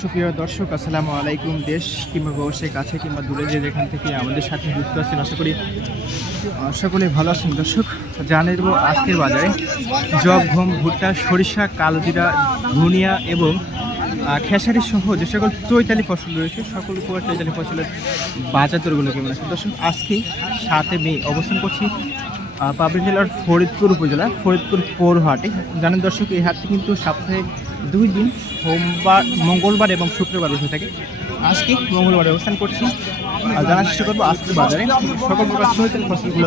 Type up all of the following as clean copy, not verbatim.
সুপ্রিয় দর্শক, আসসালামু আলাইকুম। দেশ কিংবা বসে কাছে কিংবা দূরে যে যেখান থেকে আমাদের সাথে যুক্ত আছেন, আশা করি সকলে ভালো আছেন। দর্শক, জানিয়ে দেবো আজকের বাজারে জব, গম, ভুট্টা, সরিষা, কালোজিরা, ধনিয়া এবং খেসারি সহ যে সকল চৈতালি ফসল রয়েছে সকল চৈতালি ফসলের বাজার দরগুলো কেমন আছে। দর্শক, আজকে 7 মে অবস্থান করছি পাবনা জেলার ফরিদপুর উপজেলা ফরিদপুর পৌর হাটে। জানেন দর্শক, এই হাটটি কিন্তু সপ্তাহে 2 দিন, সোমবার, মঙ্গলবার এবং শুক্রবার হয়ে থাকে। আজকে মঙ্গলবারে অবস্থান করছি আর জানার চেষ্টা করবো আজকের বাজারে সকল প্রকার চৈতালি ফসলগুলো।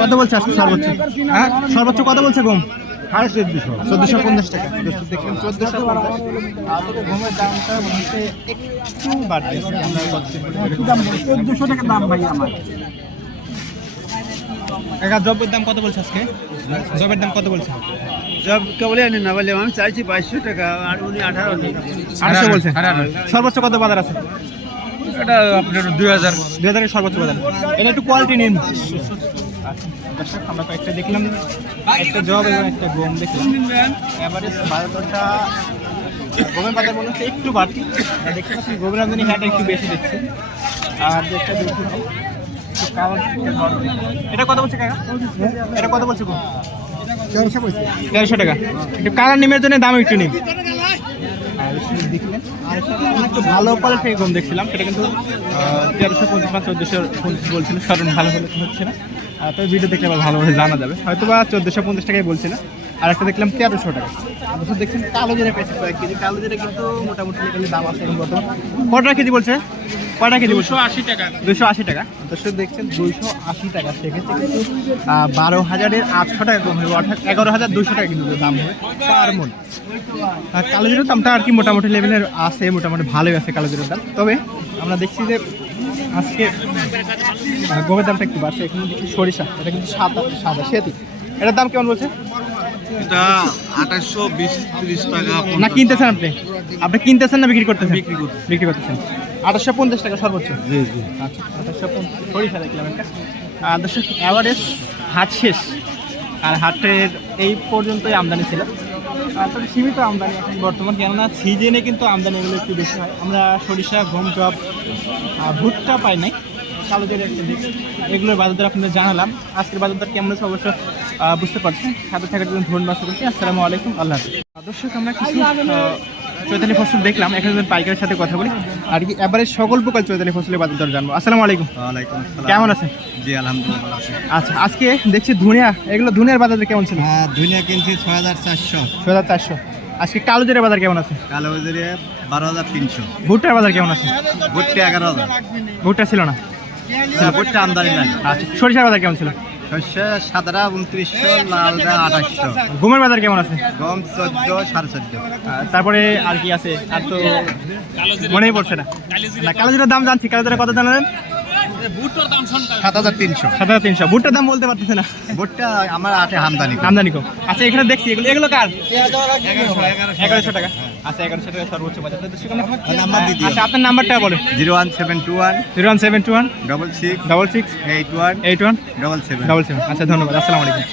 কত বলছে আজকে সর্বোচ্চ? হ্যাঁ, সর্বোচ্চ কত বলছে গম? 1450 টাকা। দেখলাম 1450। গমের দামটা একটু বাড়ছে। 1400 টাকা দাম ভাই আমার। জবের দাম কত বলছে আজকে? জবের দাম কত বলছে? জব কেবল আনি না বলে আমি চাইছি 2200 টাকা, আর উনি 1800 বলছে। সর্বোচ্চ কত বাজার আছে? এটা আপনার 2000 সর্বোচ্চ বাজার। এটা একটু কোয়ালিটি নিন। দর্শক, আমরা কয়েকটা দেখলাম, একটা জব এবং একটা গম দেখলাম। এভারেজ বাজারটা গমের বাজার মনে হচ্ছে একটু বাড়তি। দেখতে পাচ্ছি গমের আমদানি হাটে একটু বেশি দেখছি। আর যেটা দেখছি এটা কত বলছে কাকা? এটা কত বলছে গম? 1300 টাকা। একটু কালার নিমের জন্য দাম একটু নিন। একটু ভালো কোয়ালিটির গম দেখছিলাম, সেটা কিন্তু 1350 বা 1450 বলছিল। কারণ ভালো হলে হচ্ছে না, তবে ভিডিও দেখলে আবার ভালোভাবে জানা যাবে। হয়তো বা 1450 টাকাই বলছিল। আর একটা দেখলাম 1300 টাকা। অবশ্য দেখছেন কালো জিরা পেয়েছে কয়েক কেজি। কালো জিরা কিন্তু মোটামুটি দাম আছে এখন বর্তমান। কটা কেজি বলছে? কটা কেজি? 280 টাকা। 280 টাকা। দর্শক দেখছেন 280 টাকা। সেক্ষেত্রে কিন্তু 12,000-এর 800 টাকা কম হবে, অর্থাৎ 11,200 টাকা কিন্তু দাম হবে পার মন। আর কালো জিরার দামটা আর কি মোটামুটি লেভেলের আছে, মোটামুটি ভালোই আছে কালো জিরার দাম। তবে আমরা দেখছি যে আজকে গমের দামটা একটু বাড়ছে। এখন দেখছি সরিষা, এটা কিন্তু সাদা সেতি। এটার দাম কেমন বলছে? এটা 2820-30 টাকা। না কিনতেছেন আপনি? আপনি কিনতেছেন না বিক্রি করতেছেন? বিক্রি করতেছেন। 2850 টাকা সর্বোচ্চ। জি জি। আচ্ছা, 2850 সরিষা দেখলাম একটা। দর্শক, অ্যাভারেজ হাট শেষ, আর হাটের এই পর্যন্তই আমদানি ছিল। তবে সীমিত আমদানি এখন বর্তমান, কেননা সিজনে কিন্তু আমদানি এগুলো একটু বেশি হয়। আমরা সরিষা, গম, জব, ভুট্টা পাই নাই। কালো জিরা একটা দিক, এগুলোর বাজার দর আপনাদের জানালাম। আজকের বাজার দর কেমন আছে অবশ্য বুঝতে পারছেন। সাথে থাকার জন্য ধন্যবাদ করছি। আসসালামু আলাইকুম, আল্লাহ হাফেজ। দর্শক, আমরা কিছু চৈতালি ফসল দেখলাম। এখন পাইকারের সাথে কথা বলি আর কি এবারে সকল প্রকার চৈতালি ফসলের বাজার দর জানবো। আসসালামু আলাইকুম। ওয়ালাইকুম আসসালাম। কেমন আছেন? জি আলহামদুলিল্লাহ ভালো আছি। আচ্ছা, আজকে দেখছি ধনিয়া, এগুলো ধনিয়ার বাজার কেমন ছিল? হ্যাঁ, ধনিয়া কিনছি 6400। 6400। আজকে কালো জিরার বাজার কেমন আছে? কালো বাজারে 12300। ভুট্টার বাজার কেমন আছে? ভুট্টা 11000। ভুট্টা ছিল না? ভুট্টা আমদানি নাই। আচ্ছা, সরিষার বাজার কেমন ছিল? শস্য সাদারা 2900, লালরা 2800। গমের বাজার কেমন আছে? গম 14, 14.5। তারপরে আর কি আছে? আর তো মনেই পড়ছে না। কালো জিরার দাম জানছি। কালো জিরা কত জানেন? 7300। 7300। ভুট্টার দাম বলতে পারতেছে না। ভুট্টা আমার আটে আমদানি। আমদানি কম। আচ্ছা, এখানে দেখছি এগুলো কার? 1100 টাকা। আচ্ছা, 1100 টাকা সর্বোচ্চ বাজার। নাম্বার দিয়ে দিও। আচ্ছা, আপনার নাম্বারটা বলেন। 01721 01721 66 66 81 81 77। আচ্ছা, ধন্যবাদ। আসসালামু আলাইকুম।